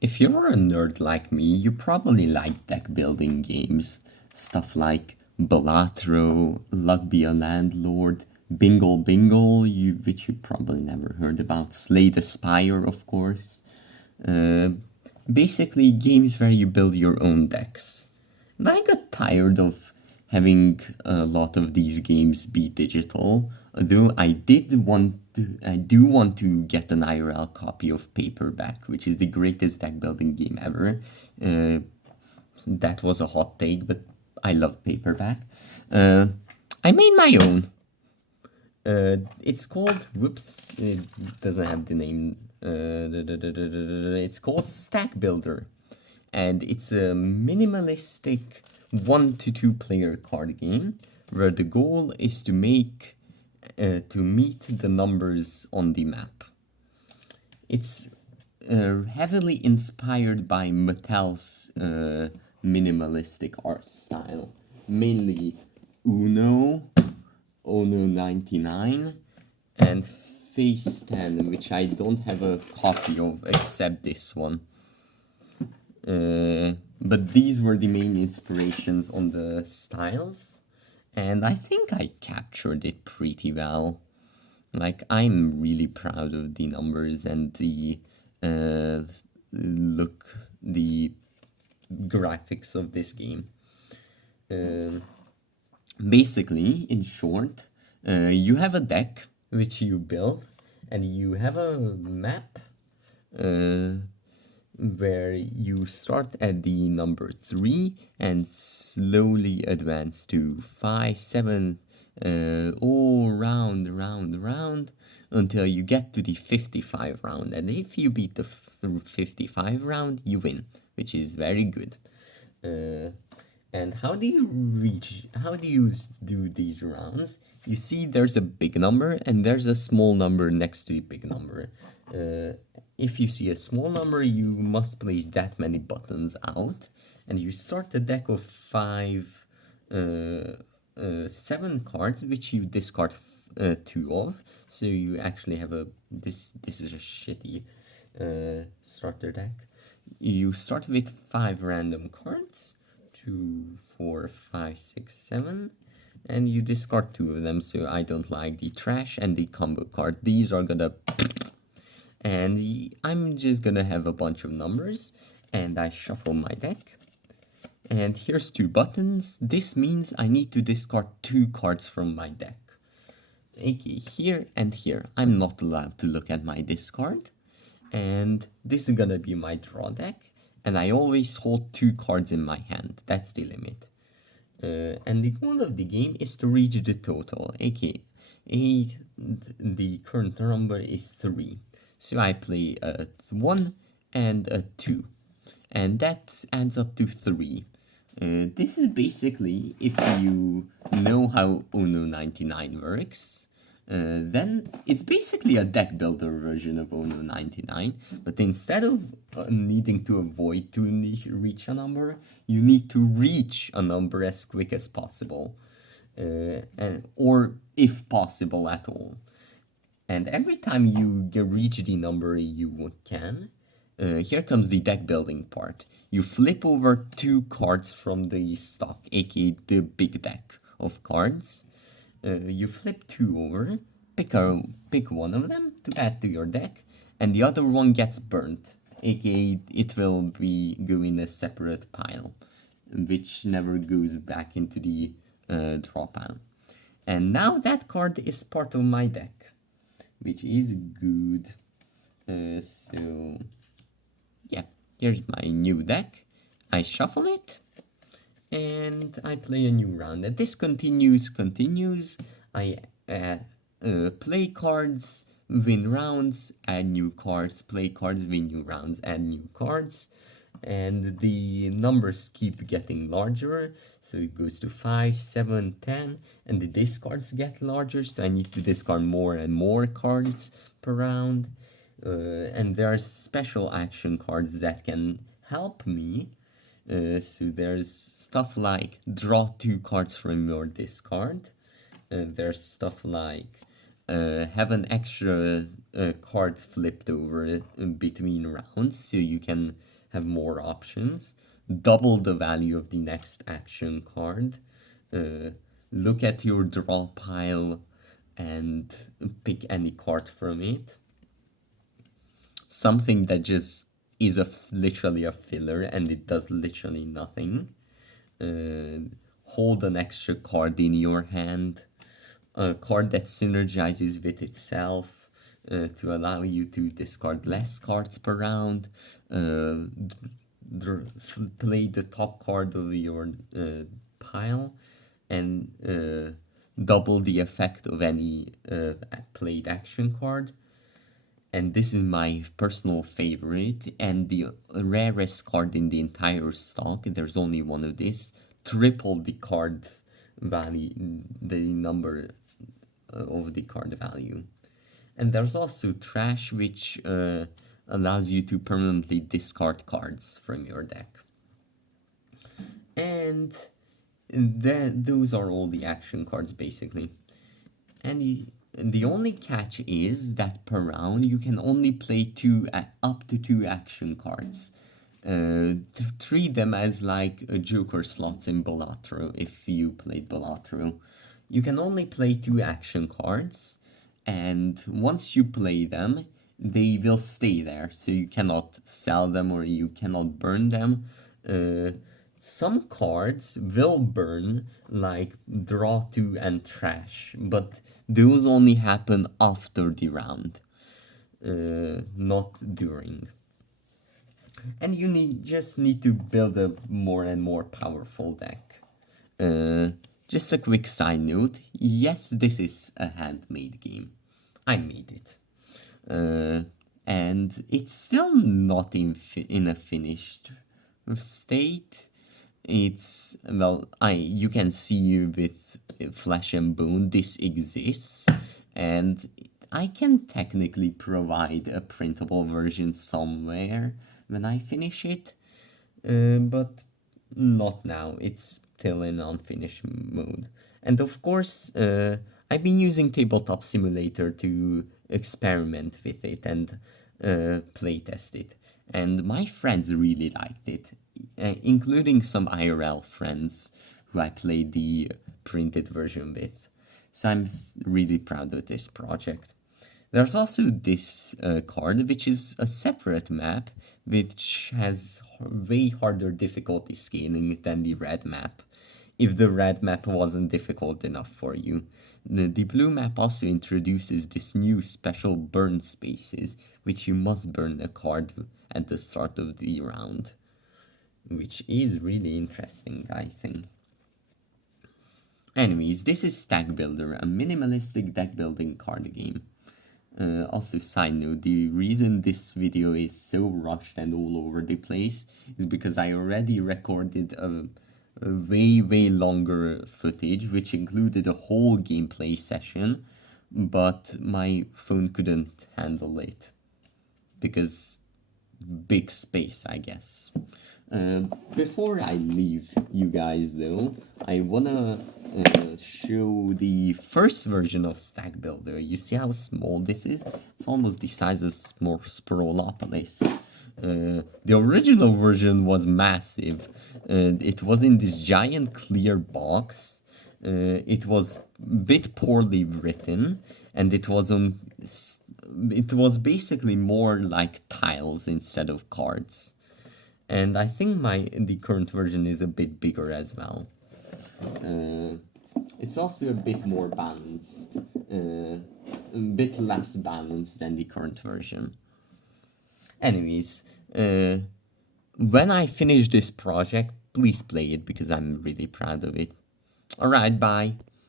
If you're a nerd like me, you probably like deck building games. Stuff like Balatro, Luck Be a Landlord, Bingle Bingle, which you probably never heard about, Slay the Spire, of course. Uh, Basically, games where you build your own decks. And I got tired of having a lot of these games be digital. Although I do want to get an IRL copy of Paperback, which is the greatest deck building game ever. Uh, that was a hot take, but I love Paperback. Uh, I made my own. It's called, whoops, it doesn't have the name. It's called Stackbuilder, and it's a minimalistic 1 to 2 player card game where the goal is to meet the numbers on the map. It's heavily inspired by Mattel's minimalistic art style, mainly Uno, Ono 99, and Face 10, which I don't have a copy of except this one. But these were the main inspirations on the styles, and I think I captured it pretty well. Like, I'm really proud of the numbers and the the graphics of this game. Um Basically, in short, you have a deck which you build, and you have a map uh, where you start at the number 3 and slowly advance to 5, 7, all round until you get to the 55 round. And if you beat the 55 round, you win, which is very good. And how do you do these rounds? You see there's a big number and there's a small number next to the big number. If you see a small number, you must place that many buttons out, and you start a deck of 7 cards, which you discard 2 of. So you actually have this is a shitty starter deck. You start with 5 random cards, 2, 4, 5, 6, 7, and you discard 2 of them. So I don't like the trash and the combo card. These are gonna, and I'm just gonna have a bunch of numbers, and I shuffle my deck. And here's 2 buttons. This means I need to discard 2 cards from my deck. Okay, here and here. I'm not allowed to look at my discard. And this is gonna be my draw deck. And I always hold 2 cards in my hand. That's the limit. And the goal of the game is to reach the total. Okay, the current number is 3. So I play a 1 and a 2. And that adds up to 3. This is basically, if you know how Ono 99 works, then it's basically a deck builder version of Ono 99, but instead of needing to avoid to reach a number, you need to reach a number as quick as possible, or if possible at all. And every time you reach the number you can, here comes the deck building part. You flip over 2 cards from the stock, aka the big deck of cards. You flip 2 over, pick one of them to add to your deck, and the other one gets burnt, aka it will go in a separate pile, which never goes back into the draw pile. And now that card is part of my deck, which is good. So yeah, here's my new deck. I shuffle it, and I play a new round. And this continues. I play cards, win rounds, add new cards, play cards, win new rounds, add new cards. And the numbers keep getting larger, so it goes to 5, 7, 10, and the discards get larger, so I need to discard more and more cards per round. And there are special action cards that can help me. So there's stuff like draw 2 cards from your discard. There's stuff like have an extra card flipped over between rounds so you can have more options. Double the value of the next action card. Look at your draw pile and pick any card from it. Something that just is literally a filler and it does literally nothing. Hold an extra card in your hand. A card that synergizes with itself to allow you to discard less cards per round. Play the top card of your pile and double the effect of any played action card. And this is my personal favorite and the rarest card in the entire stock. There's only one of this. Triple the card value, the number of the card value. And there's also trash, which allows you to permanently discard cards from your deck. And those are all the action cards basically. And the only catch is that per round you can only play up to two action cards. Treat them as like joker slots in Balatro if you played Balatro. You can only play two action cards, and once you play them, they will stay there, so you cannot sell them or you cannot burn them. Some cards will burn, like draw two and trash, but those only happen after the round, not during. And you just need to build a more and more powerful deck. Just a quick side note, yes, this is a handmade game. I made it. And it's still not in a finished state. It's, well, you can see with Flesh and Bone, this exists, and I can technically provide a printable version somewhere when I finish it, but not now. It's still in unfinished mode. And of course, I've been using Tabletop Simulator to experiment with it and playtest it. And my friends really liked it, including some IRL friends who I played the printed version with. So I'm really proud of this project. There's also this card, which is a separate map, which has way harder difficulty scaling than the red map, if the red map wasn't difficult enough for you. The blue map also introduces this new special burn spaces, which you must burn a card at the start of the round, which is really interesting, I think. Anyways, this is Stackbuilder, a minimalistic deck building card game. Also, side note, the reason this video is so rushed and all over the place is because I already recorded a way longer footage, which included a whole gameplay session, but my phone couldn't handle it because big space, I guess. Before I leave you guys though, I wanna show the first version of Stackbuilder. You see how small this is? It's almost the size of Sporolopolis. The original version was massive. It was in this giant clear box. It was a bit poorly written, and it was basically more like tiles instead of cards. And I think the current version is a bit bigger as well. It's also a bit more balanced, a bit less balanced than the current version. Anyways, when I finish this project, please play it because I'm really proud of it. Alright, bye.